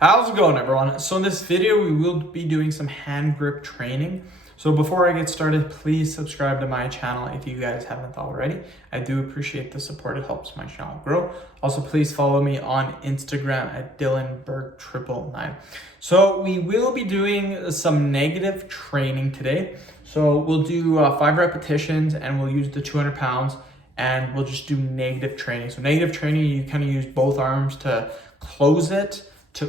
How's it going, everyone? So in this video, we will be doing some hand grip training. So before I get started, please subscribe to my channel if you guys haven't already. I do appreciate the support. It helps my channel grow. Also, please follow me on Instagram at DylanBerg999. So we will be doing some negative training today. So we'll do 5 repetitions and we'll use the 200 pounds and we'll just do negative training. So negative training, you kind of use both arms to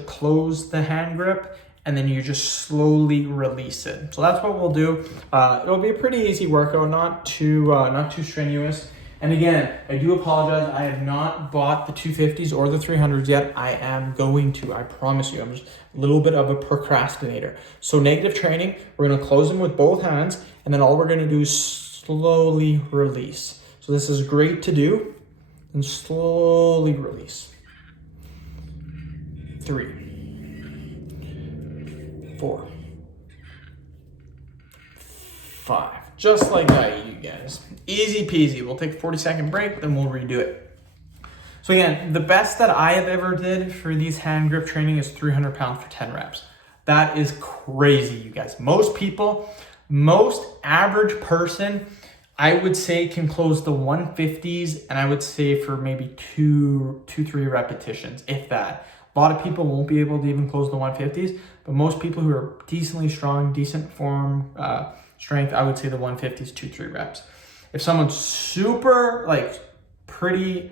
close the hand grip, and then you just slowly release it. So that's what we'll do. It'll be a pretty easy workout, not too strenuous. And again, I do apologize. I have not bought the 250s or the 300s yet. I am going to, I promise you. I'm just a little bit of a procrastinator. So negative training, we're gonna close them with both hands, and then all we're gonna do is slowly release. So this is great to do, and slowly release. 3, 4, 5. Just like that, you guys. Easy peasy. We'll take a 40-second break, then we'll redo it. So again, the best that I have ever did for these hand grip training is 300 pounds for 10 reps. That is crazy, you guys. Most average person, I would say, can close the 150s, and I would say for maybe 3 repetitions, if that. A lot of people won't be able to even close the 150s, but most people who are decently strong, decent form, strength, I would say the 150s, 2-3 reps. If someone's super, pretty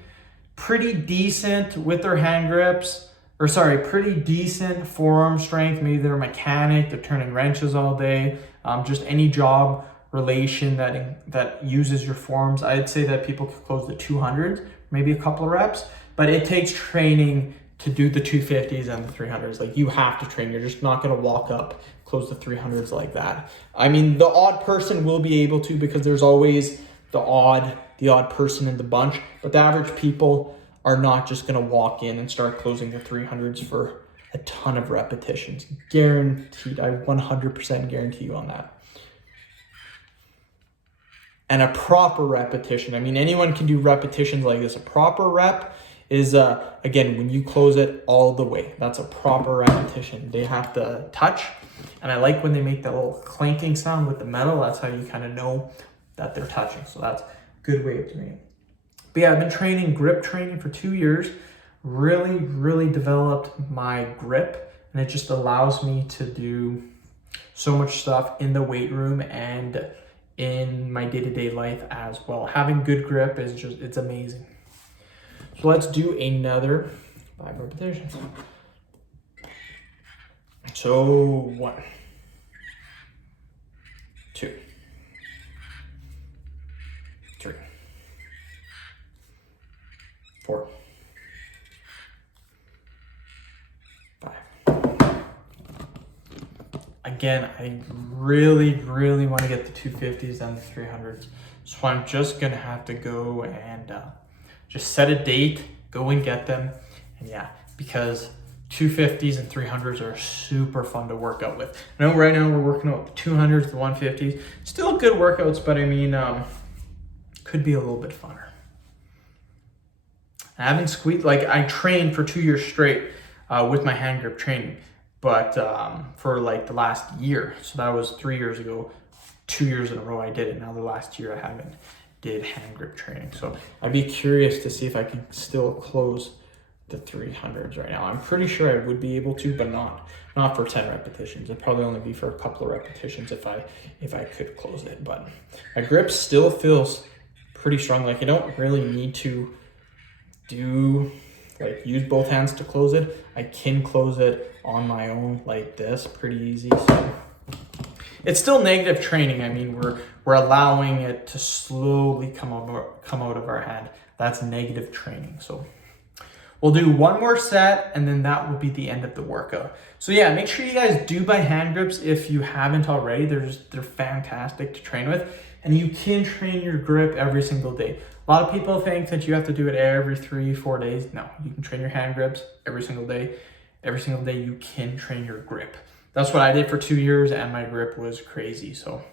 decent with their hand grips, pretty decent forearm strength, maybe they're a mechanic, they're turning wrenches all day, just any job relation that uses your forearms, I'd say that people could close the 200s, maybe a couple of reps, but it takes training to do the 250s and the 300s. Like, you have to train. You're just not going to walk up, close the 300s like that. I mean, the odd person will be able to, because there's always the odd person in the bunch, but the average people are not just going to walk in and start closing the 300s for a ton of repetitions. Guaranteed. I 100% guarantee you on that. And a proper repetition. I mean, anyone can do repetitions like this. A proper rep is, again, when you close it all the way. That's a proper repetition. They have to touch. And I like when they make that little clanking sound with the metal. That's how you kind of know that they're touching. So that's a good way of doing it. But yeah, I've been training grip training for 2 years. Really developed my grip. And it just allows me to do so much stuff in the weight room and in my day-to-day life as well. Having good grip is just, it's amazing. So let's do another 5 repetitions. So 1, 2, 3, 4, 5. Again, I really want to get the 250s and the 300s. So I'm just gonna have to go and just set a date, go and get them. And yeah, because 250s and 300s are super fun to work out with. I know right now we're working out the 200s, the 150s. Still good workouts, but I mean, could be a little bit funner. I haven't squeezed, I trained for 2 years straight with my hand grip training, but for the last year. So that was 3 years ago. 2 years in a row I did it. Now the last year I haven't did hand grip training. So I'd be curious to see if I can still close the 300s right now. I'm pretty sure I would be able to, but not for 10 repetitions. It'd probably only be for a couple of repetitions if I could close it. But my grip still feels pretty strong. I don't really need to use both hands to close it. I can close it on my own like this pretty easy. So it's still negative training. I mean, we're allowing it to slowly come out of our hand. That's negative training. So we'll do one more set, and then that will be the end of the workout. So yeah, make sure you guys do buy hand grips if you haven't already. They're fantastic to train with, and you can train your grip every single day. A lot of people think that you have to do it every 3-4 days. No, you can train your hand grips every single day. Every single day you can train your grip. That's what I did for 2 years, and my grip was crazy. So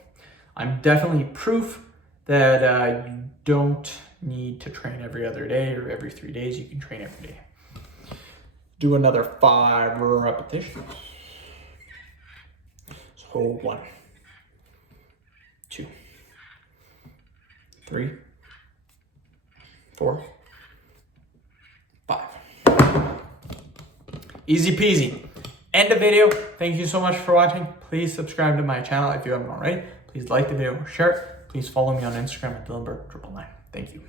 I'm definitely proof that you don't need to train every other day or every 3 days. You can train every day. Do another 5 repetitions. So hold 1, 2, 3, 4, 5. Easy peasy. End the video. Thank you so much for watching. Please subscribe to my channel if you haven't already. Please like the video or share it. Please follow me on Instagram at DylanBurke999. Thank you.